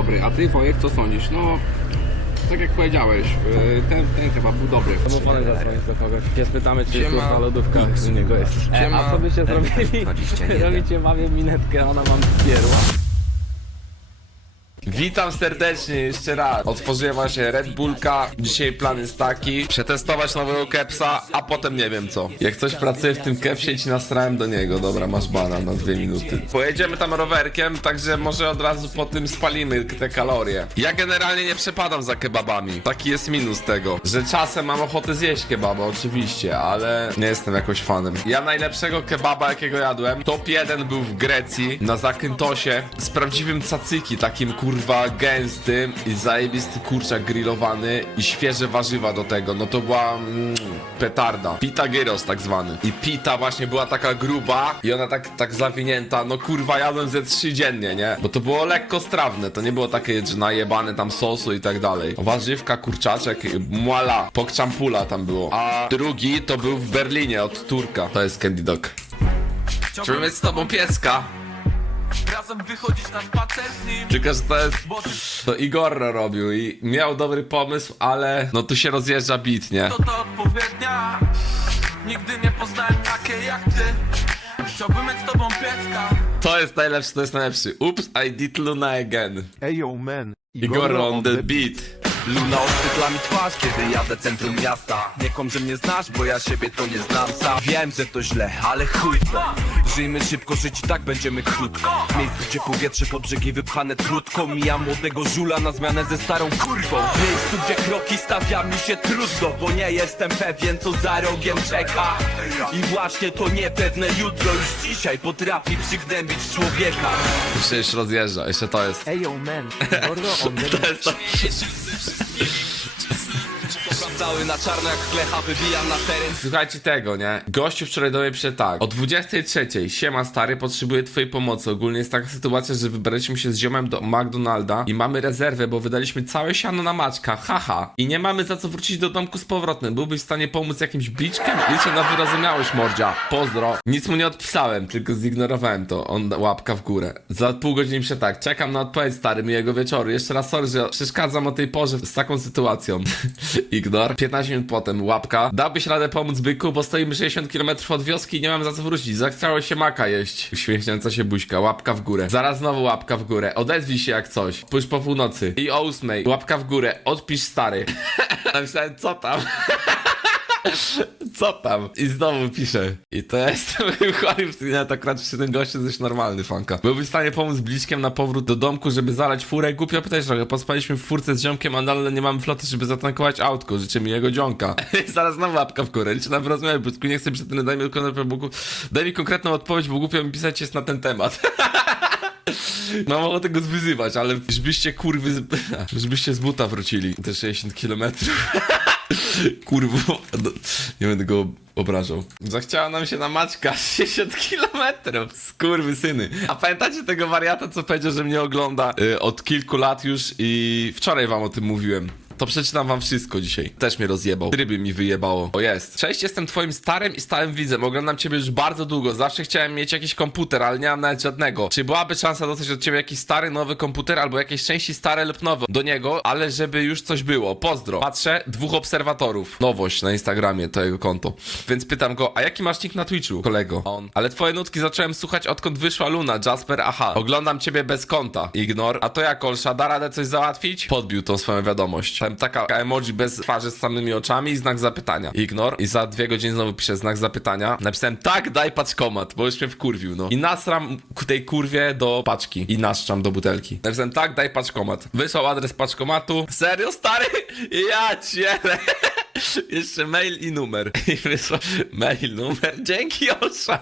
dobry. A ty, Wojek, co sądzisz? No, tak jak powiedziałeś, yy, ten, ten kebab był dobry. Telefony zadzwonić do kogoś. Się spytamy, czy Siema. jest ta lodówka u niego jest. E, a co byście zrobili? 21. Robicie mamie minetkę, ona wam pierła. Witam serdecznie jeszcze raz. Otworzyłem właśnie Red Bullka. Dzisiaj plan jest taki: przetestować nowego kepsa, a potem nie wiem co. Jak coś pracuje w tym kepsie i ci do niego. Dobra, masz bana na dwie minuty. Pojedziemy tam rowerkiem, także może od razu po tym spalimy te kalorie. Ja generalnie nie przepadam za kebabami. Taki jest minus tego, że czasem mam ochotę zjeść kebaba, oczywiście, ale nie jestem jakoś fanem. Ja najlepszego kebaba, jakiego jadłem, top 1 był w Grecji, na Zakyntosie, z prawdziwym cacyki, takim kurwa gęstym i zajebisty kurczak grillowany i świeże warzywa do tego. No to była mm, petarda. Pita gyros tak zwany. I pita właśnie była taka gruba i ona tak, tak zawinięta. No kurwa, jadłem ze trzy dziennie, nie? Bo to było lekko strawne, to nie było takie, że najebane tam sosu i tak dalej. Warzywka, kurczaczek, muala, pokczampula tam było. A drugi to był w Berlinie od Turka. To jest Candy Dog. Chciałbym mieć z tobą pieska. Razem wychodzić na spacer z nim że to jest. To Igor robił i miał dobry pomysł, ale no tu się rozjeżdża bit, nie? to to odpowiednia Nigdy nie poznałem takiej jak ty Chciałbym mieć z tobą pieska To jest najlepszy, to jest najlepszy. Oops, I did Luna again. Eyo man, Igor on the beat. Luna oświetla mi twarz, kiedy jadę centrum miasta. Nie że mnie znasz, bo ja siebie to nie znam sam. Wiem, że to źle, ale chuj w to. Żyjmy szybko, żyć i tak będziemy krótko. W miejscu, gdzie powietrze pod brzegi wypchane trudką Mija młodego żula na zmianę ze starą kurwą. W miejscu, gdzie kroki stawia mi się trudno Bo nie jestem pewien, co za rogiem czeka. I właśnie to niepewne jutro Już dzisiaj potrafi przygnębić człowieka Tu się już rozjeżdża, jeszcze to jest. Eyo man, Gordo on the To jest to. Cały na czarno jak klecha wybijam na teren Słuchajcie tego, nie? Gościu wczoraj do mnie pisze tak. O 23. Siema stary, potrzebuję twojej pomocy. Ogólnie jest taka sytuacja, że wybraliśmy się z ziomem do McDonalda i mamy rezerwę, bo wydaliśmy całe siano na maczka. Haha. I nie mamy za co wrócić do domku z powrotem. Byłbyś w stanie pomóc jakimś bliczkiem? Liczę na wyrozumiałość, mordzia. Pozdro. Nic mu nie odpisałem, tylko zignorowałem to. On łapka w górę. Za pół godziny pisze tak. Czekam na odpowiedź stary miłego wieczoru. Jeszcze raz sorry, że przeszkadzam o tej porze z taką sytuacją. Ignor. 15 minut potem łapka. Dałbyś radę pomóc byku, bo stoimy 60 km od wioski i nie mam za co wrócić. Zachciało się maka jeść. Uśmiechnięca się buźka. Łapka w górę. Zaraz znowu łapka w górę. Odezwij się jak coś. Pójdź po północy. I o 8. Łapka w górę. Odpisz stary. Napisałem co tam. Co tam? I znowu piszę. I to jest był chory w to akurat przy tym gościu jest normalny fanka. Byłbyś w stanie pomóc bliczkiem na powrót do domku, żeby zalać furę. Głupio pytać trochę. Pospaliśmy w furce z ziomkiem, a nadal nie mamy floty, żeby zatankować autko. Życzę mi jego dzionka. I zaraz znowu łapka w górę. Liczę na wyrozumiałe, bo nie chcę przed tym daj mi, konkretną- daj mi konkretną odpowiedź, bo głupio mi pisać jest na ten temat. Mam ochotę go wyzywać, ale żebyście kurwy, z... żebyście z buta wrócili te 60 kilometrów. Kurwo, no, nie będę go obrażał. Zachciała nam się na maczka 60 kilometrów. Skurwy syny. A pamiętacie tego wariata, co powiedział, że mnie ogląda y, od kilku lat już i wczoraj wam o tym mówiłem. To przeczytam wam wszystko dzisiaj. Też mnie rozjebał. Ryby mi wyjebało. O jest. Cześć, jestem twoim starym i stałym widzem. Oglądam ciebie już bardzo długo. Zawsze chciałem mieć jakiś komputer, ale nie mam nawet żadnego. Czy byłaby szansa dostać od ciebie jakiś stary, nowy komputer albo jakieś części stare lub nowe do niego, ale żeby już coś było. Pozdro. Patrzę, dwóch obserwatorów. Nowość na Instagramie, to jego konto. Więc pytam go, a jaki masz nick na Twitchu, kolego? A on. Ale twoje nutki zacząłem słuchać odkąd wyszła Luna, Jasper, aha. Oglądam ciebie bez konta. Ignor. A to jak, Olsza, da radę coś załatwić? Podbił tą swoją wiadomość. Taka emoji bez twarzy z samymi oczami i znak zapytania. Ignor. I za dwie godziny znowu piszę znak zapytania. Napisałem tak, daj paczkomat, bo już mnie wkurwił, no. I nasram ku tej kurwie do paczki. I naszczam do butelki. Napisałem tak, daj paczkomat. Wysłał adres paczkomatu. Serio, stary? Ja cielę. Jeszcze mail i numer. I wysłał mail, numer. Dzięki, Osza.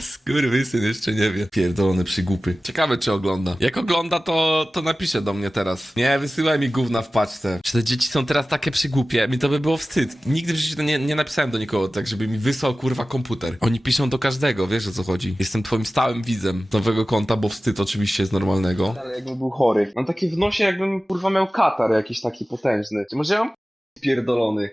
Skurwysyn jeszcze nie wie. Pierdolony przygłupy. Ciekawe, czy ogląda. Jak ogląda, to, to napisze do mnie teraz. Nie, wysyłaj mi gówna w paczce. Czy te dzieci są teraz takie przygłupie? Mi to by było wstyd. Nigdy w życiu nie, nie napisałem do nikogo tak, żeby mi wysłał kurwa komputer. Oni piszą do każdego, wiesz o co chodzi. Jestem twoim stałym widzem nowego konta, bo wstyd oczywiście jest normalnego. Ale jakbym był chory. Mam takie w nosie, jakbym kurwa miał katar jakiś taki potężny. Czy może ja mam pierdolony?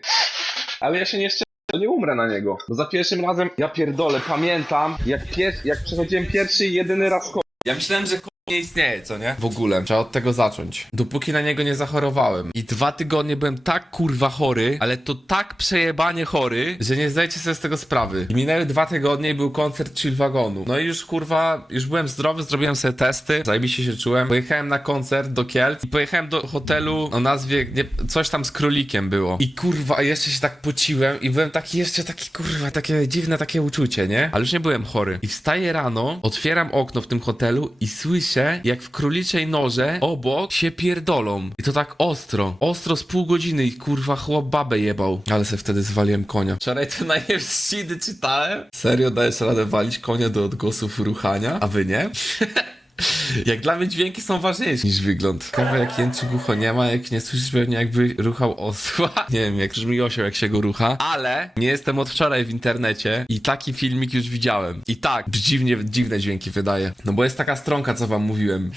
Ale ja się nie jeszcze to nie umrę na niego. Bo za pierwszym razem, ja pierdolę, pamiętam, jak, pier jak przechodziłem pierwszy i jedyny raz ko- Ja myślałem, że nie istnieje, co nie? W ogóle. Trzeba od tego zacząć. Dopóki na niego nie zachorowałem. I dwa tygodnie byłem tak kurwa chory, ale to tak przejebanie chory, że nie zdajecie sobie z tego sprawy. I minęły dwa tygodnie i był koncert Chill Wagonu. No i już kurwa, już byłem zdrowy, zrobiłem sobie testy, zajebiście się czułem. Pojechałem na koncert do Kielc i pojechałem do hotelu o nazwie, nie, coś tam z królikiem było. I kurwa, jeszcze się tak pociłem i byłem taki jeszcze taki kurwa, takie dziwne takie uczucie, nie? Ale już nie byłem chory. I wstaję rano, otwieram okno w tym hotelu i słyszę, jak w króliczej noże obok się pierdolą. I to tak ostro. Ostro z pół godziny i kurwa chłop babę jebał. Ale se wtedy zwaliłem konia. Wczoraj to na Jewściny czytałem. Serio dajesz radę walić konia do odgłosów ruchania? A wy nie? Jak dla mnie dźwięki są ważniejsze niż wygląd. Ciekawe jak jęczy głucho nie ma, jak nie słyszysz pewnie jakby ruchał osła. Nie wiem, jak brzmi osioł jak się go rucha. Ale nie jestem od wczoraj w internecie i taki filmik już widziałem. I tak, dziwnie, dziwne dźwięki wydaje. No bo jest taka stronka, co wam mówiłem.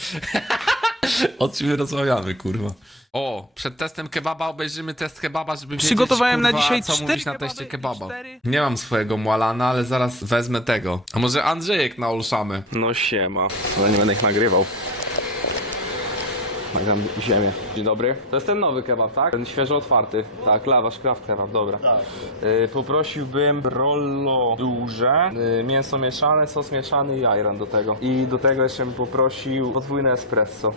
o czym my rozmawiamy, kurwa. O, przed testem kebaba obejrzymy test kebaba, żeby wiedzieć, Przygotowałem na kurwa, dzisiaj co cztery mówić na kebaby teście i kebaba. cztery- Nie mam swojego mualana, ale zaraz wezmę tego. A może Andrzejek na olszamy? No siema. Ale nie będę ich nagrywał. Nagram ziemię. Dzień dobry. To jest ten nowy kebab, tak? Ten świeżo otwarty. Tak, lawasz kraft kebab, dobra. Tak. Y, poprosiłbym rollo duże, y, mięso mieszane, sos mieszany i ayran do tego. I do tego jeszcze bym poprosił podwójne espresso.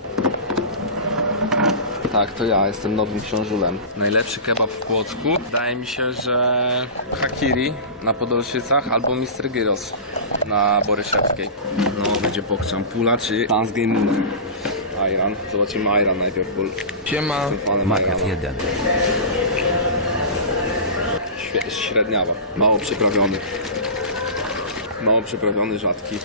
Tak, to ja jestem nowym książulem. Najlepszy kebab w Płocku. Wydaje mi się, że Hakiri na Podolszycach albo Mr. Gyros na Boryszewskiej. No, będzie pokrzam pula czy Thanksgiving Moon. Iron. Zobaczymy Iron najpierw, bo Siema. jestem fanem Irana. Świe- Średniawa. Mało przyprawiony. Mało przyprawiony, rzadki.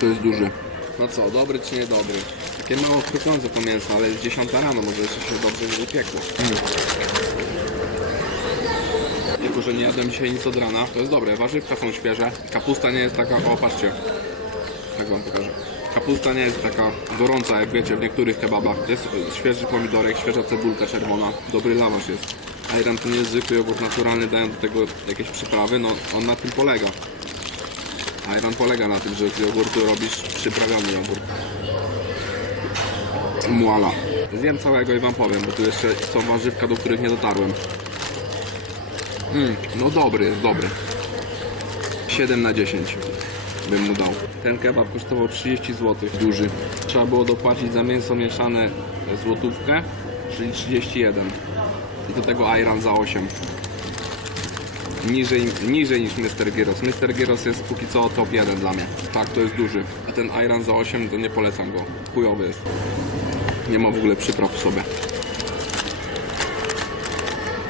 To jest duży. No co, dobry czy niedobry? Takie mało kropiące to mięso, ale jest 10 rano, może jeszcze się dobrze nie upiekło. Mm. Jako, że nie jadłem dzisiaj nic od rana, to jest dobre. Warzywka są świeże. Kapusta nie jest taka, o patrzcie. Tak wam pokażę. Kapusta nie jest taka gorąca, jak wiecie, w niektórych kebabach. Jest świeży pomidorek, świeża cebulka czerwona. Dobry lawasz jest. Ayran to nie jest zwykły jogurt naturalny, dają do tego jakieś przyprawy, no on na tym polega. Ayran polega na tym, że z jogurtu robisz przyprawiony jogurt. Muala. Zjem całego i wam powiem, bo tu jeszcze są warzywka, do których nie dotarłem. Mm, no dobry, jest dobry. 7 na 10 bym mu dał. Ten kebab kosztował 30 zł, duży. Trzeba było dopłacić za mięso mieszane złotówkę, czyli 31. I do tego ayran za 8 niżej, niżej niż Mr. Gyros. Mr. Gyros jest póki co top 1 dla mnie. Tak, to jest duży. A ten Iron za 8 to nie polecam go. Chujowy jest. Nie ma w ogóle przypraw w sobie.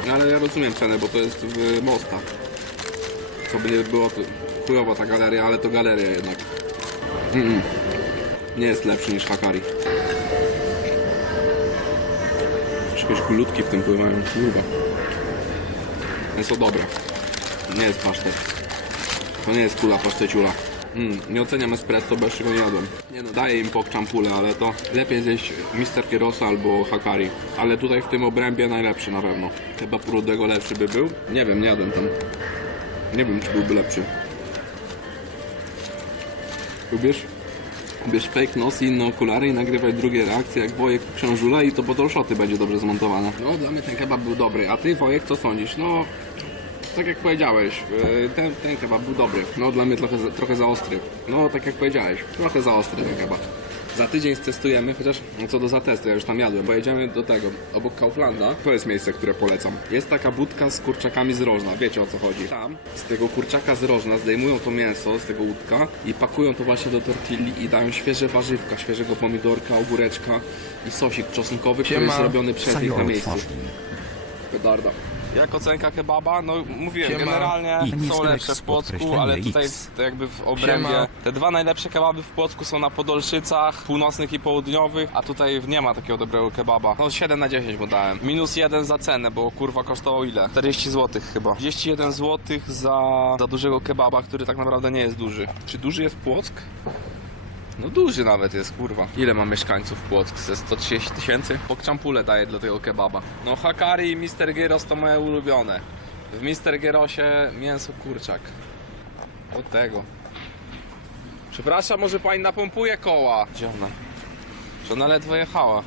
No, Ale ja rozumiem cenę, bo to jest w mostach. Co by nie było, to chujowa ta galeria, ale to galeria jednak. Mm-mm. Nie jest lepszy niż Hakari. Jakieś kulutki w tym pływają, kurwa. Jest to. Nie jest pasztet. To nie jest kula paszteciula. Mm, nie oceniam espresso, bo jeszcze go nie jadłem. Nie no, daję im pokczam pulę, ale to lepiej zjeść Mr. Kierosa albo Hakari. Ale tutaj w tym obrębie najlepszy na pewno. Chyba Prudego lepszy by był? Nie wiem, nie jadłem tam. Nie wiem, czy byłby lepszy. Lubisz? Bierz fake nos i inne okulary i nagrywaj drugie reakcje jak Wojek Książula i to bottleshoty będzie dobrze zmontowane. No, dla mnie ten kebab był dobry. A ty, Wojek, co sądzisz? No, tak jak powiedziałeś, yy, ten, ten kebab był dobry. No, dla mnie trochę, za- trochę za ostry. No, tak jak powiedziałeś, trochę za ostry ten kebab. Za tydzień stestujemy, chociaż no, co do zatestu, ja już tam jadłem. Pojedziemy do tego, obok Kauflanda. To jest miejsce, które polecam. Jest taka budka z kurczakami z rożna, wiecie o co chodzi. Tam z tego kurczaka z rożna zdejmują to mięso z tego łódka i pakują to właśnie do tortilli i dają świeże warzywka, świeżego pomidorka, ogóreczka i sosik czosnkowy, który jest robiony przez nich na miejscu. Pedarda. Jak ocenka kebaba? No mówiłem, Siema. generalnie I są lepsze w Płocku, ale tutaj to jakby w obrębie. Siema. Te dwa najlepsze kebaby w Płocku są na Podolszycach, północnych i południowych, a tutaj nie ma takiego dobrego kebaba. No 7 na 10 mu dałem. Minus 1 za cenę, bo kurwa kosztował ile? 40 zł chyba. 31 zł za, za dużego kebaba, który tak naprawdę nie jest duży. Czy duży jest Płock? No duży nawet jest, kurwa. Ile ma mieszkańców Płock? Ze 130 tysięcy? Pokczampule daje dla tego kebaba. No Hakari i Mr. Gyros to moje ulubione. W Mr. Gyrosie mięso kurczak. Od tego. Przepraszam, może pani napompuje koła? Gdzie ona? Że ona ledwo jechała.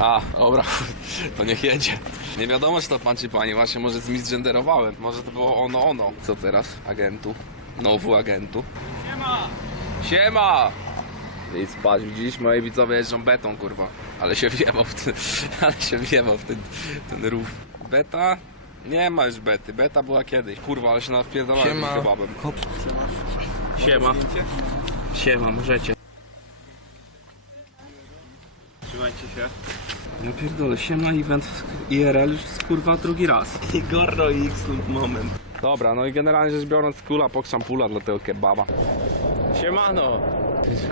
A, dobra, to niech jedzie. Nie wiadomo, czy to pan czy pani, właśnie może zmisgenderowałem. Może to było ono, ono. Co teraz? Agentu. Nowu agentu. Siema! Siema! I spać, widzisz, moi widzowie jeżdżą beton, kurwa. Ale się wjebał w ten, ale się wjebał w ten, ten rów. Beta? Nie ma już bety, beta była kiedyś. Kurwa, ale się nawpierdalałem Siema. kebabem. Siema. Siema, możecie. Trzymajcie się. Ja pierdolę, siema event w IRL już kurwa drugi raz. I gorro i X lub moment. Dobra, no i generalnie rzecz biorąc kula po szampula dla tego kebaba. Siemano!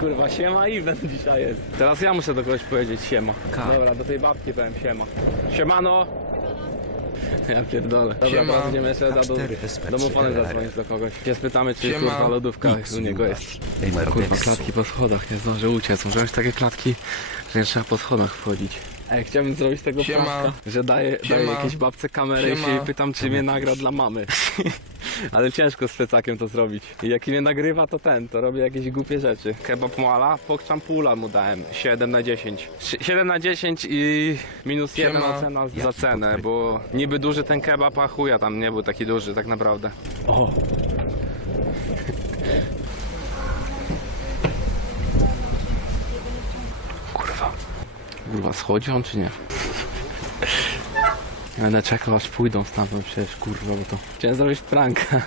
Kurwa, siema event dzisiaj jest. Teraz ja muszę do kogoś powiedzieć siema. Dobra, do tej babki powiem siema. Siemano! Ja pierdolę. Dobra, Siema. teraz będziemy jeszcze za do, K4SP3 domofonem zadzwonić do kogoś. Się spytamy, czy Siema. kurwa lodówka u niego jest. Kurwa, klatki po schodach, nie zdążę uciec. Muszę mieć takie klatki, że nie trzeba po schodach wchodzić. Ej, chciałbym zrobić tego Siema. pranka, że daję, daję jakiejś babce kamerę i Siema. się jej pytam, czy mnie nagra dla mamy. Ale ciężko z plecakiem to zrobić. I jak mnie nagrywa, to ten, to robię jakieś głupie rzeczy. Kebab mala, pokczampula mu dałem. 7 na 10. Szy- 7 na 10 i minus 1 Siema. ocena za cenę, bo niby duży ten kebab, a chuja tam nie był taki duży tak naprawdę. O! Kurwa, schodzi on czy nie? Będę czekał aż pójdą stamtąd przecież, kurwa, bo to... Chciałem zrobić pranka.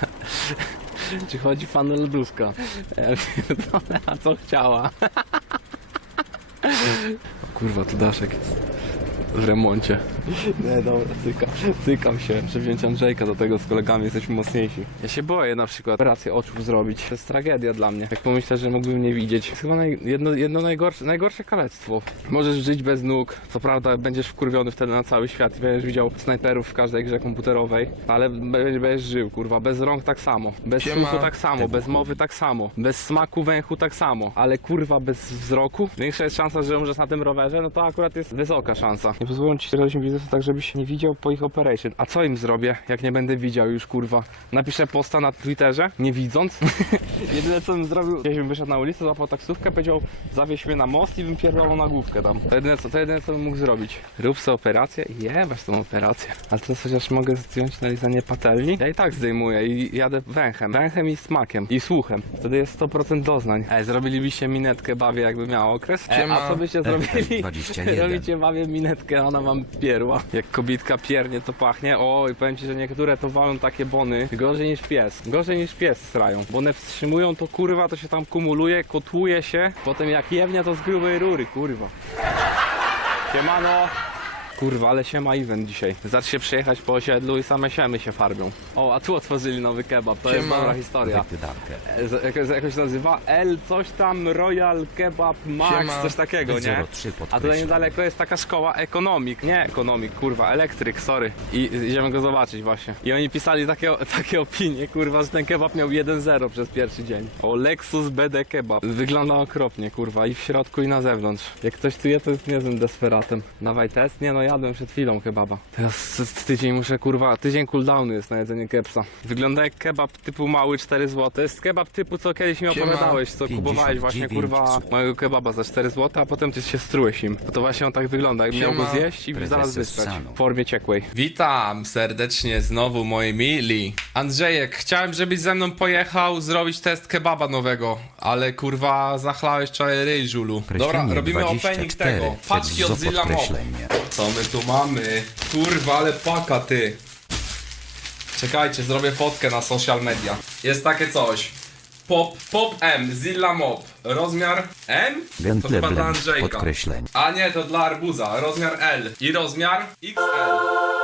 Czy chodzi panu lodówka? Ja a co chciała? Kurwa, tu Daszek jest w remoncie. Nie, dobra, cykam, cykam się. Muszę wziąć Andrzejka do tego z kolegami, jesteśmy mocniejsi. Ja się boję na przykład operację oczu zrobić. To jest tragedia dla mnie. Jak pomyślę, że mógłbym nie widzieć. To jest chyba naj, jedno, jedno najgorsze, najgorsze kalectwo. Możesz żyć bez nóg. Co prawda będziesz wkurwiony wtedy na cały świat i będziesz widział snajperów w każdej grze komputerowej. Ale będziesz, będziesz żył, kurwa. Bez rąk tak samo. Bez Siema. tak samo. Bez mowy tak samo. Bez smaku węchu tak samo. Ale kurwa bez wzroku. Większa jest szansa, że umrzesz na tym rowerze, no to akurat jest wysoka szansa. Nie pozwolą ci robić wizyty tak, żebyś nie widział po ich operation. A co im zrobię, jak nie będę widział już, kurwa? Napiszę posta na Twitterze, nie widząc. Jedyne co bym zrobił, gdzieś bym wyszedł na ulicę, złapał taksówkę, powiedział zawieź mnie na most i bym pierdolał na główkę tam. To jedyne co, to jedyne co bym mógł zrobić. Rób sobie operację i jebać tą operację. Ale teraz chociaż mogę zdjąć na lizanie patelni. Ja i tak zdejmuję i jadę węchem. Węchem i smakiem. I słuchem. Wtedy jest 100% doznań. Ej, zrobilibyście minetkę bawię jakby miała okres? E, a co byście zrobili? 21. Robicie bawię minetkę, a ona wam pierła. Jak kobitka piernie, to pachnie. O, i powiem ci, że niektóre to walą takie bony. Gorzej niż pies. Gorzej niż pies strają. Bo one wstrzymują to kurwa, to się tam kumuluje, kotłuje się. Potem jak jewnia, to z grubej rury, kurwa. Siemano! Kurwa, ale się ma event dzisiaj. Zacz przyjechać po osiedlu i same siemy się farbią. O, a tu otworzyli nowy kebab, to jest Siema. dobra historia. E, z- Jak, jak się nazywa? L coś tam Royal Kebab Max, Siema. coś takiego, nie? 03 A tutaj niedaleko jest taka szkoła ekonomik. Nie ekonomik, kurwa, elektryk, sorry. I idziemy go zobaczyć właśnie. I oni pisali takie, takie opinie, kurwa, że ten kebab miał 1-0 przez pierwszy dzień. O Lexus BD Kebab. Wygląda okropnie, kurwa, i w środku i na zewnątrz. Jak ktoś tu je, to jest niezłym desperatem. Dawaj test? Nie no, jadłem przed chwilą kebaba. Teraz tydzień muszę, kurwa, tydzień cooldownu jest na jedzenie kebsa. Wygląda jak kebab typu mały 4 zł. To jest kebab typu, co kiedyś mi opowiadałeś, co kupowałeś właśnie, 59 kurwa, małego kebaba za 4 zł, a potem ty się strułeś im. To, to właśnie on tak wygląda, jak miał go zjeść i zaraz wyspać. W formie ciekłej. Witam serdecznie znowu moi mili. Andrzejek, chciałem żebyś ze mną pojechał zrobić test kebaba nowego, ale kurwa zachlałeś wczoraj ryj, żulu. Dobra, robimy 24 opening tego. Paczki od Zilla Mob. Co my tu mamy? Kurwa, ale paka ty. Czekajcie, zrobię fotkę na social media. Jest takie coś. Pop, Pop M, Zilla Mop. Rozmiar M? To Gentle chyba dla blend, Andrzejka. podkreśleń. A nie, to dla arbuza. Rozmiar L. I rozmiar XL.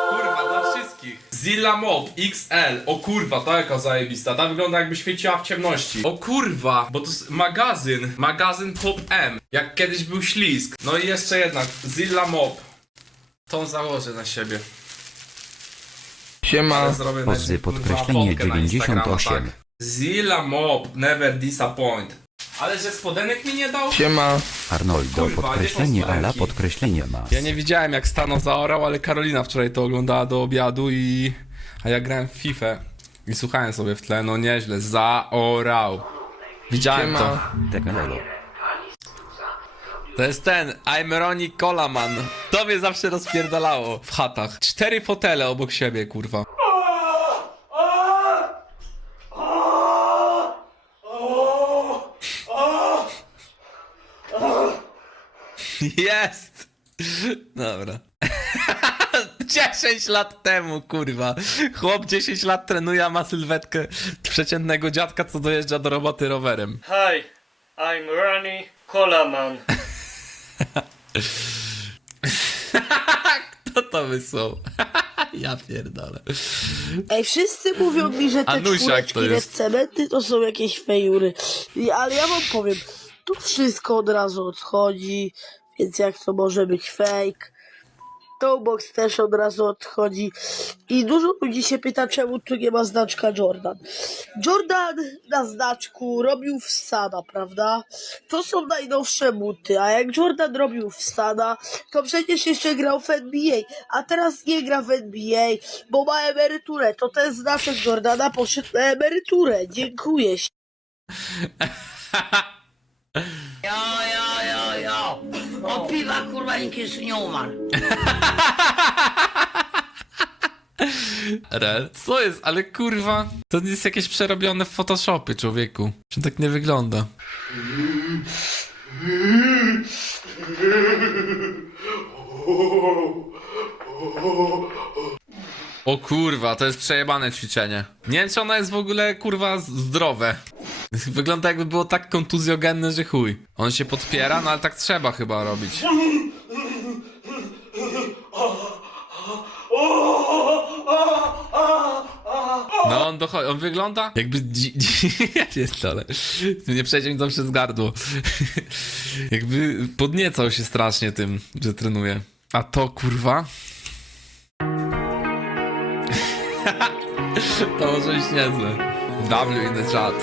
Kurwa, dla wszystkich. Zilla Mop XL. O kurwa, ta jaka zajebista. Ta wygląda jakby świeciła w ciemności. O kurwa, bo to jest magazyn. Magazyn Pop M. Jak kiedyś był ślisk. No i jeszcze jednak. Zilla Mop. Tą założę na siebie. Siema. Zrobię Pozy najpierw, kurwa, podkreślenie fotkę na Instagrama, 98. tak. Zilla Mop, never disappoint. Ale że spodenek mi nie dał? Siema. Arnoldo Kurwa, podkreślenie gdzie są ala spodenki? podkreślenie mas. Ja nie widziałem jak Stano zaorał, ale Karolina wczoraj to oglądała do obiadu i... A ja grałem w FIFA i słuchałem sobie w tle, no nieźle, zaorał. Widziałem to. Siema. Tekelelo. To jest ten, I'm Ronnie Kolaman. To mnie zawsze rozpierdalało w chatach. Cztery fotele obok siebie, kurwa. Jest! Dobra. 10 lat temu, kurwa. Chłop 10 lat trenuje, a ma sylwetkę przeciętnego dziadka, co dojeżdża do roboty rowerem. Hi, I'm Ronnie Kolaman. Kto to wysłał? ja pierdolę. Ej, wszyscy mówią mi, że te Anusiak czwóreczki to jest. cementy to są jakieś fejury. I- Ale ja wam powiem, tu wszystko od razu odchodzi, więc jak to może być fake? Toolbox też od razu odchodzi. I dużo ludzi się pyta, czemu tu nie ma znaczka Jordan. Jordan na znaczku robił wsada, prawda? To są najnowsze buty, a jak Jordan robił wsada, to przecież jeszcze grał w NBA, a teraz nie gra w NBA, bo ma emeryturę. To ten znaczek Jordana poszedł na emeryturę. Dziękuję. Jo. Od piwa kurwa nikt jeszcze nie umarł. Rel? Co jest? Ale kurwa, to jest jakieś przerobione w Photoshopie, człowieku. Czy tak nie wygląda? O kurwa, to jest przejebane ćwiczenie. Nie wiem, czy ono jest w ogóle, kurwa, zdrowe. Wygląda jakby było tak kontuzjogenne, że chuj. On się podpiera, no ale tak trzeba chyba robić. No on dochodzi, on wygląda jakby ja pierdolę. Nie przejdzie mi to przez gardło. jakby podniecał się strasznie tym, że trenuje. A to kurwa... to może być niezłe. W in the chat.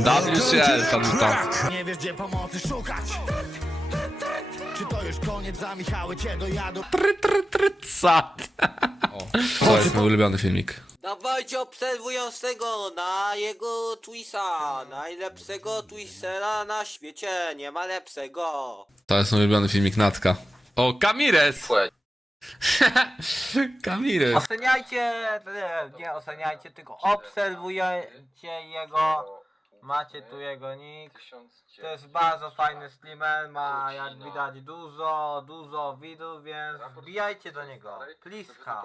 W L tam tam. Nie wiesz gdzie pomocy szukać Czy to już koniec za Michały cię dojadą Try, try, try, cat. O, to jest mój ulubiony filmik. Dawajcie obserwującego na jego Twista. Najlepszego Twistera na świecie. Nie ma lepszego. To jest mój ulubiony filmik Natka. O, Kamires! Kamires. Oceniajcie, nie, nie oceniajcie, tylko obserwujcie jego. Macie tu jego nick. To jest bardzo fajny streamer, ma jak widać dużo, dużo widzów, więc wbijajcie do niego. Pliska.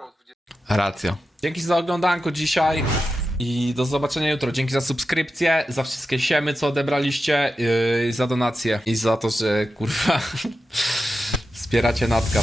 Racja. Dzięki za oglądanko dzisiaj i do zobaczenia jutro. Dzięki za subskrypcję, za wszystkie siemy, co odebraliście, yy, za donacje i za to, że kurwa wspieracie Natka.